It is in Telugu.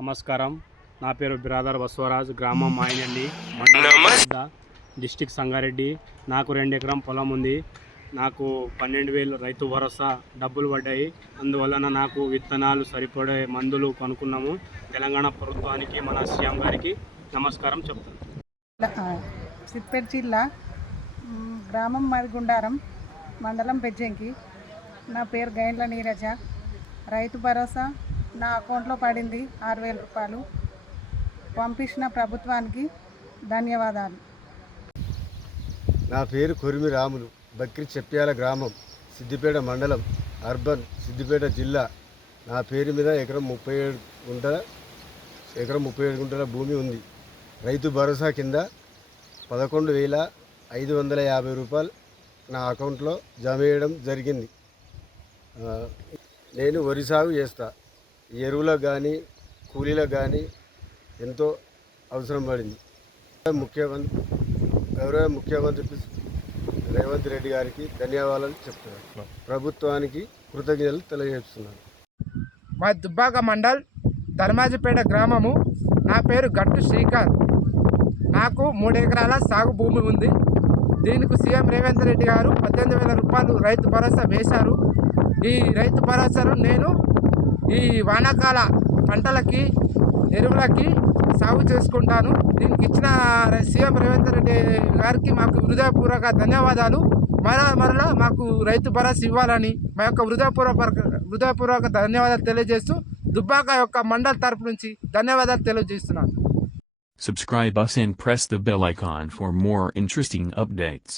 నమస్కారం. నా పేరు బిరాదర్ బసవరాజ్. గ్రామం మాయనండి, మండలం డిస్టిక్ సంగారెడ్డి. నాకు 2 ఎకరం పొలం ఉంది. నాకు 12,000 రైతు భరోసా డబ్బులు పడ్డాయి. అందువలన నాకు విత్తనాలు సరిపడే మందులు కొనుక్కున్నాము. తెలంగాణ ప్రభుత్వానికి, మన సీఎం గారికి నమస్కారం చెప్తాను. సిద్దిపేట జిల్లా, గ్రామం మరిగుండారం, మండలం బెజ్జంకి. నా పేరు గైండ్ల నీరజ. రైతు భరోసా నా అకౌంట్లో పడింది 6,000 రూపాయలు. పంపించిన ప్రభుత్వానికి ధన్యవాదాలు. నా పేరు కొరిమి రాములు. బక్రి చెప్ప్యాల గ్రామం, సిద్దిపేట మండలం, అర్బన్, సిద్దిపేట జిల్లా. నా పేరు మీద ఎకరం 37 గుంటల భూమి ఉంది. రైతు భరోసా కింద 11,550 రూపాయలు నా అకౌంట్లో జమ చేయడం జరిగింది. నేను వరి సాగు చేస్తా. ఎరువులకు కానీ కూలీలకు కానీ ఎంతో అవసరం పడింది. గౌరవ ముఖ్యమంత్రి రేవంత్ రెడ్డి గారికి ధన్యవాదాలు చెప్తున్నాను. ప్రభుత్వానికి కృతజ్ఞతలు తెలియజేస్తున్నాను. మా దుబ్బాక మండల్, ధర్మాజిపేట గ్రామము. నా పేరు గట్టు శ్రీకాంత్. నాకు 3 ఎకరాల సాగు భూమి ఉంది. దీనికి సీఎం రేవంత్ రెడ్డి గారు 18,000 రూపాయలు రైతు భరోసా వేశారు. ఈ రైతు భరోసాను నేను ఈ వానాకాల పంటలకి, ఎరువులకి సాగు చేసుకుంటాను. దీనికి ఇచ్చిన సీఎం రేవంత్ రెడ్డి గారికి మాకు హృదయపూర్వక ధన్యవాదాలు. మరలా మాకు రైతు భరోసా ఇవ్వాలని మా యొక్క హృదయపూర్వక ధన్యవాదాలు తెలియజేస్తూ దుబ్బాక యొక్క మండల్ తరపు నుంచి ధన్యవాదాలు తెలియజేస్తున్నాను. Subscribe us and press the bell icon for more interesting updates.